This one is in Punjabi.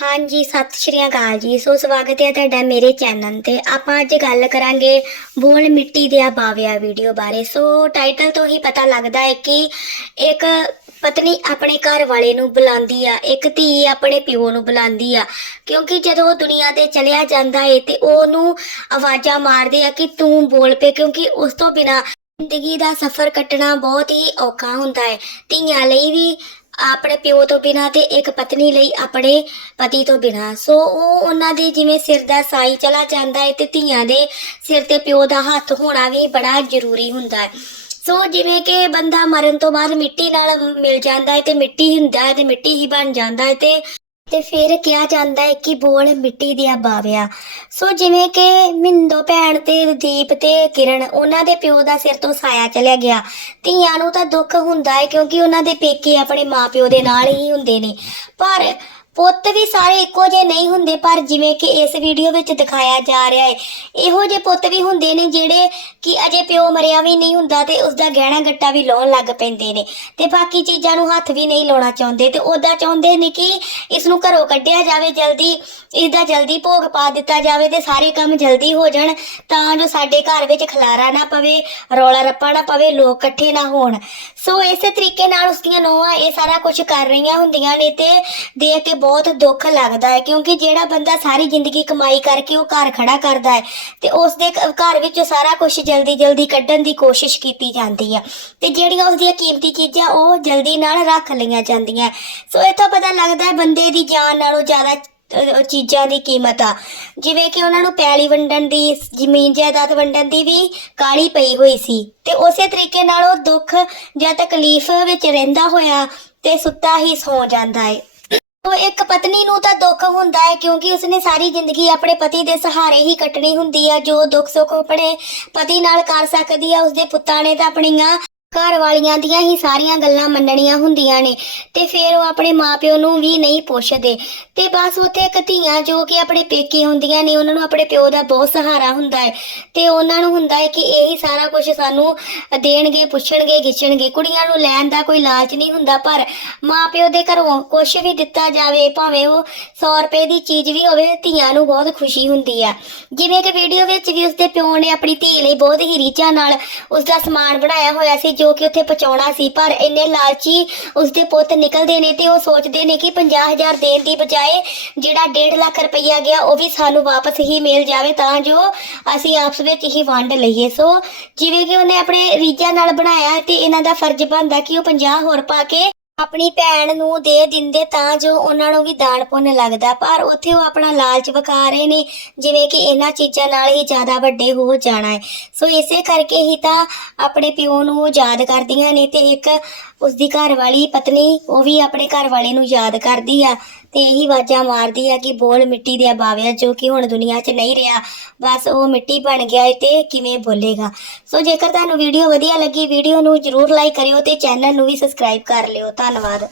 ਹਾਂਜੀ, ਸਤਿ ਸ਼੍ਰੀ ਅਕਾਲ ਜੀ। ਸੋ ਸਵਾਗਤ ਹੈ ਤੁਹਾਡਾ ਮੇਰੇ ਚੈਨਲ ਤੇ। ਆਪਾਂ ਅੱਜ ਗੱਲ ਕਰਾਂਗੇ ਬੋਲ ਮਿੱਟੀ ਦੇ ਬਾਵਿਆ ਵੀਡੀਓ ਬਾਰੇ। ਸੋ ਟਾਈਟਲ ਤੋਂ ਹੀ ਪਤਾ ਲੱਗਦਾ ਹੈ ਕਿ ਇੱਕ ਪਤਨੀ ਆਪਣੇ ਘਰ ਵਾਲੇ ਨੂੰ ਬੁਲਾਉਂਦੀ ਆ, ਇੱਕ ਧੀ ਆਪਣੇ ਪਿਓ ਨੂੰ ਬੁਲਾਉਂਦੀ ਆ। ਕਿਉਂਕਿ ਜਦੋਂ ਉਹ ਦੁਨੀਆ ਤੇ ਚਲਿਆ ਜਾਂਦਾ ਏ ਤੇ ਉਹਨੂੰ ਆਵਾਜ਼ਾਂ ਮਾਰਦੇ ਆ ਕਿ ਤੂੰ ਬੋਲ ਪੇ, ਕਿਉਂਕਿ ਉਸ ਤੋਂ ਬਿਨਾ ਜ਼ਿੰਦਗੀ ਦਾ ਸਫ਼ਰ ਕੱਟਣਾ ਬਹੁਤ ਹੀ ਔਖਾ ਹੁੰਦਾ ਹੈ ਧੀਆਂ ਲਈ ਵੀ ਆਪਣੇ ਪਿਓ ਤੋਂ ਬਿਨਾ ਤੇ ਇੱਕ ਪਤਨੀ ਲਈ ਆਪਣੇ ਪਤੀ ਤੋਂ ਬਿਨਾ। ਸੋ ਉਹ ਉਹਨਾਂ ਦੇ ਜਿਵੇਂ ਸਿਰ ਦਾ ਸਾਈ ਚਲਾ ਜਾਂਦਾ ਹੈ ਤੇ ਧੀਆਂ ਦੇ ਸਿਰ ਤੇ ਪਿਓ ਦਾ ਹੱਥ ਹੋਣਾ ਵੀ ਬੜਾ ਜ਼ਰੂਰੀ ਹੁੰਦਾ ਹੈ। ਸੋ ਜਿਵੇਂ ਕਿ ਬੰਦਾ ਮਰਨ ਤੋਂ ਬਾਅਦ ਮਿੱਟੀ ਨਾਲ ਮਿਲ ਜਾਂਦਾ ਹੈ ਤੇ ਮਿੱਟੀ ਹੁੰਦਾ ਹੈ ਤੇ ਮਿੱਟੀ ਹੀ ਬਣ ਜਾਂਦਾ ਹੈ ਤੇ ਤੇ ਫਿਰ ਕਿਹਾ ਜਾਂਦਾ ਹੈ ਕਿ ਬੋਲ ਮਿੱਟੀ ਦੀਆਂ ਬਾਵਿਆ। ਸੋ ਜਿਵੇਂ ਕਿ ਮਿੰਦੋ ਭੈਣ ਤੇ ਦੀਪ ਤੇ ਕਿਰਨ, ਉਹਨਾਂ ਦੇ ਪਿਓ ਦਾ ਸਿਰ ਤੋਂ ਸਾਇਆ ਚਲਿਆ ਗਿਆ। ਧੀਆਂ ਨੂੰ ਤਾਂ ਦੁੱਖ ਹੁੰਦਾ ਹੈ ਕਿਉਂਕਿ ਉਹਨਾਂ ਦੇ ਪੇਕੇ ਆਪਣੇ ਮਾਪਿਓ ਦੇ ਨਾਲ ਹੀ ਹੁੰਦੇ ਨੇ। ਪਰ ਪੁੱਤ ਵੀ ਸਾਰੇ ਇੱਕੋ ਜਿਹੇ ਨਹੀਂ ਹੁੰਦੇ, ਪਰ ਜਿਵੇਂ ਕਿ ਇਸ ਵੀਡੀਓ ਵਿੱਚ ਦਿਖਾਇਆ ਜਾ ਰਿਹਾ ਹੈ, ਇਹੋ ਜਿਹੇ ਪੁੱਤ ਵੀ ਹੁੰਦੇ ਨੇ ਜਿਹੜੇ ਕਿ ਅਜੇ ਪਿਓ ਮਰਿਆ ਵੀ ਨਹੀਂ ਹੁੰਦਾ ਤੇ ਉਸ ਦਾ ਗਹਿਣਾ ਗੱਟਾ ਵੀ ਲਾਉਣ ਲੱਗ ਪੈਂਦੇ ਨੇ ਤੇ ਬਾਕੀ ਚੀਜ਼ਾਂ ਨੂੰ ਹੱਥ ਵੀ ਨਹੀਂ ਲਾਉਣਾ ਚਾਹੁੰਦੇ ਤੇ ਉਹਦਾ ਚਾਹੁੰਦੇ ਨੇ ਕਿ ਇਸ ਨੂੰ ਘਰੋਂ ਕੱਢਿਆ ਜਾਵੇ ਜਲਦੀ ਇਸ ਦਾ ਜਲਦੀ ਭੋਗ ਪਾ ਦਿੱਤਾ ਜਾਵੇ ਤੇ ਸਾਰੇ ਕੰਮ ਜਲਦੀ ਹੋ ਜਾਣ ਤਾਂ ਜੋ ਸਾਡੇ ਘਰ ਵਿੱਚ ਖਲਾਰਾ ਨਾ ਪਵੇ, ਰੌਲਾ ਰੱਪਾ ਨਾ ਪਵੇ, ਲੋਕ ਇਕੱਠੇ ਨਾ ਹੋਣ। ਸੋ ਇਸੇ ਤਰੀਕੇ ਨਾਲ ਉਸ ਦੀਆਂ ਨੋਹਾਂ ਇਹ ਸਾਰਾ ਕੁਝ ਕਰ ਰਹੀਆਂ ਹੁੰਦੀਆਂ ਨੇ ਤੇ ਦੇਖ ਕੇ ਬਹੁਤ ਦੁੱਖ ਲੱਗਦਾ ਹੈ ਕਿਉਂਕਿ ਜਿਹੜਾ ਬੰਦਾ ਸਾਰੀ ਜ਼ਿੰਦਗੀ ਕਮਾਈ ਕਰਕੇ ਉਹ ਘਰ ਖੜਾ ਕਰਦਾ ਹੈ ਤੇ ਉਸ ਦੇ ਘਰ ਵਿੱਚੋਂ ਸਾਰਾ ਕੁਝ ਜਲਦੀ ਜਲਦੀ ਕੱਢਣ ਦੀ ਕੋਸ਼ਿਸ਼ ਕੀਤੀ ਜਾਂਦੀ ਆ ਤੇ ਜਿਹੜੀਆਂ ਉਸ ਦੀਆਂ ਕੀਮਤੀ ਚੀਜ਼ਾਂ ਉਹ ਜਲਦੀ ਨਾਲ ਰੱਖ ਲਈਆਂ ਜਾਂਦੀਆਂ ਸੋ ਇਹ ਤਾਂ ਪਤਾ ਲੱਗਦਾ ਹੈ ਬੰਦੇ ਦੀ ਜਾਨ ਨਾਲੋਂ ਜ਼ਿਆਦਾ ਅਹ, ਚੀਜ਼ਾਂ ਦੀ ਕੀਮਤ ਆ। ਜਿਵੇਂ ਕਿ ਉਹਨਾਂ ਨੂੰ ਪੈਲੀ ਵੰਡਣ ਦੀ ਜ਼ਮੀਨ ਜਾਇਦਾਦ ਵੰਡਣ ਦੀ ਵੀ ਕਾਲੀ ਪਈ ਹੋਈ ਸੀ। ਤੇ ਉਸੇ ਤਰੀਕੇ ਨਾਲ ਉਹ ਦੁੱਖ ਜਾਂ ਤਕਲੀਫ ਵਿੱਚ ਰਹਿੰਦਾ ਹੋਇਆ ਤੇ ਸੁੱਤਾ ਹੀ ਸੌ ਜਾਂਦਾ ਹੈ ਉਹ ਇੱਕ ਪਤਨੀ ਨੂੰ ਤਾਂ ਦੁੱਖ ਹੁੰਦਾ ਹੈ ਕਿਉਂਕਿ ਉਸਨੇ ਸਾਰੀ ਜ਼ਿੰਦਗੀ ਆਪਣੇ ਪਤੀ ਦੇ ਸਹਾਰੇ ਹੀ ਕੱਟਣੀ ਹੁੰਦੀ ਆ। ਜੋ ਦੁੱਖ ਸੁੱਖ ਆਪਣੇ ਪਤੀ ਨਾਲ ਕਰ ਸਕਦੀ ਆ ਉਸਦੇ ਪੁੱਤਾਂ ਨੇ ਤਾਂ ਆਪਣੀਆਂ ਘਰ ਵਾਲੀਆਂ ਦੀਆਂ ਹੀ ਸਾਰੀਆਂ ਗੱਲਾਂ ਮੰਨਣੀਆਂ ਹੁੰਦੀਆਂ ਨੇ ਤੇ ਫਿਰ ਉਹ ਆਪਣੇ ਮਾਪਿਓ ਨੂੰ ਵੀ ਨਹੀਂ ਪੁੱਛਦੇ। ਤੇ ਬਸ ਉੱਥੇ ਇੱਕ ਧੀਆਂ ਜੋ ਕਿ ਆਪਣੇ ਪੇਕੇ ਹੁੰਦੀਆਂ ਨੇ, ਉਹਨਾਂ ਨੂੰ ਆਪਣੇ ਪਿਓ ਦਾ ਬਹੁਤ ਸਹਾਰਾ ਹੁੰਦਾ ਹੈ। ਤੇ ਉਹਨਾਂ ਨੂੰ ਹੁੰਦਾ ਹੈ ਕਿ ਇਹੀ ਸਾਰਾ ਕੁਝ ਸਾਨੂੰ ਦੇਣਗੇ, ਪੁੱਛਣਗੇ, ਗਿੱਛਣਗੇ। ਕੁੜੀਆਂ ਨੂੰ ਲੈਣ ਦਾ ਕੋਈ ਲਾਲਚ ਨਹੀਂ ਹੁੰਦਾ, ਪਰ ਮਾਪਿਓ ਦੇ ਘਰੋਂ ਕੁਝ ਵੀ ਦਿੱਤਾ ਜਾਵੇ, ਭਾਵੇਂ ਉਹ 100 ਰੁਪਏ ਦੀ ਚੀਜ਼ ਵੀ ਹੋਵੇ, ਧੀਆਂ ਨੂੰ ਬਹੁਤ ਖੁਸ਼ੀ ਹੁੰਦੀ ਆ ਜਿਵੇਂ ਕਿ ਵੀਡੀਓ ਵਿੱਚ ਵੀ ਉਸਦੇ ਪਿਓ ਨੇ ਆਪਣੀ ਧੀ ਲਈ ਬਹੁਤ ਹੀ ਰੀਝਾਂ ਨਾਲ ਉਸਦਾ ਸਮਾਨ ਬਣਾਇਆ ਹੋਇਆ ਸੀ ਜੋ ਕਿ ਉੱਥੇ ਪਹੁੰਚਾਉਣਾ ਸੀ, ਪਰ ਇੰਨੇ ਲਾਲਚੀ ਉਸਦੇ ਪੁੱਤ ਨਿਕਲਦੇ ਨੇ ਤੇ ਉਹ ਸੋਚਦੇ ਨੇ ਕਿ 50000 ਦੇਣ ਦੀ ਬਜਾਏ ਜਿਹੜਾ 1.5 ਲੱਖ ਰੁਪਈਆ ਗਿਆ, ਉਹ ਵੀ ਸਾਨੂੰ ਵਾਪਸ ਹੀ ਮਿਲ ਜਾਵੇ, ਤਾਂ ਜੋ ਅਸੀਂ ਆਪਸ ਵਿੱਚ ਹੀ ਵੰਡ ਲਈਏ। ਸੋ ਜਿਵੇਂ ਕਿ ਉਹਨੇ ਆਪਣੇ ਰੀਝਾਂ ਨਾਲ ਬਣਾਇਆ ਤੇ ਇਹਨਾਂ ਦਾ ਫਰਜ਼ ਬਣਦਾ ਕਿ ਉਹ 50 ਹੋਰ ਪਾ ਕੇ ਆਪਣੀ ਭੈਣ ਨੂੰ ਦੇ ਦਿੰਦੇ ਤਾਂ ਜੋ ਉਹਨਾਂ ਨੂੰ ਵੀ ਦਾਨ ਪੁੰਨ ਲੱਗਦਾ। ਪਰ ਉੱਥੇ ਉਹ ਆਪਣਾ ਲਾਲਚ ਵਿਖਾ ਰਹੇ ਨੇ, ਜਿਵੇਂ ਕਿ ਇਹਨਾਂ ਚੀਜ਼ਾਂ ਨਾਲ ਹੀ ਜ਼ਿਆਦਾ ਵੱਡੇ ਹੋ ਜਾਣਾ ਹੈ। ਸੋ ਇਸੇ ਕਰਕੇ ਹੀ ਤਾਂ ਆਪਣੇ ਪਿਓ ਨੂੰ ਉਹ ਯਾਦ ਕਰਦੀਆਂ ਨੇ ਤੇ ਇੱਕ ਉਸਦੀ ਘਰ ਵਾਲੀ ਪਤਨੀ ਉਹ ਵੀ ਆਪਣੇ ਘਰ ਵਾਲੇ ਨੂੰ ਯਾਦ ਕਰਦੀ ਆ। ਤੇ ਇਹੀ ਆਵਾਜ਼ਾਂ ਮਾਰਦੀ ਆ ਕਿ ਬੋਲ ਮਿੱਟੀ ਦੇ ਬਾਵਿਆ ਜੋ ਕਿ ਹੁਣ ਦੁਨੀਆ 'ਚ ਨਹੀਂ ਰਿਹਾ। ਬਸ ਉਹ ਮਿੱਟੀ ਬਣ ਗਿਆ ਏ ਤੇ ਕਿਵੇਂ ਬੋਲੇਗਾ। ਸੋ ਜੇਕਰ ਤੁਹਾਨੂੰ ਵੀਡੀਓ ਵਧੀਆ ਲੱਗੀ, ਵੀਡੀਓ ਨੂੰ ਜਰੂਰ ਲਾਈਕ ਕਰਿਓ ਤੇ ਚੈਨਲ ਨੂੰ ਵੀ ਸਬਸਕ੍ਰਾਈਬ ਕਰ ਲਿਓ। ਧੰਨਵਾਦ।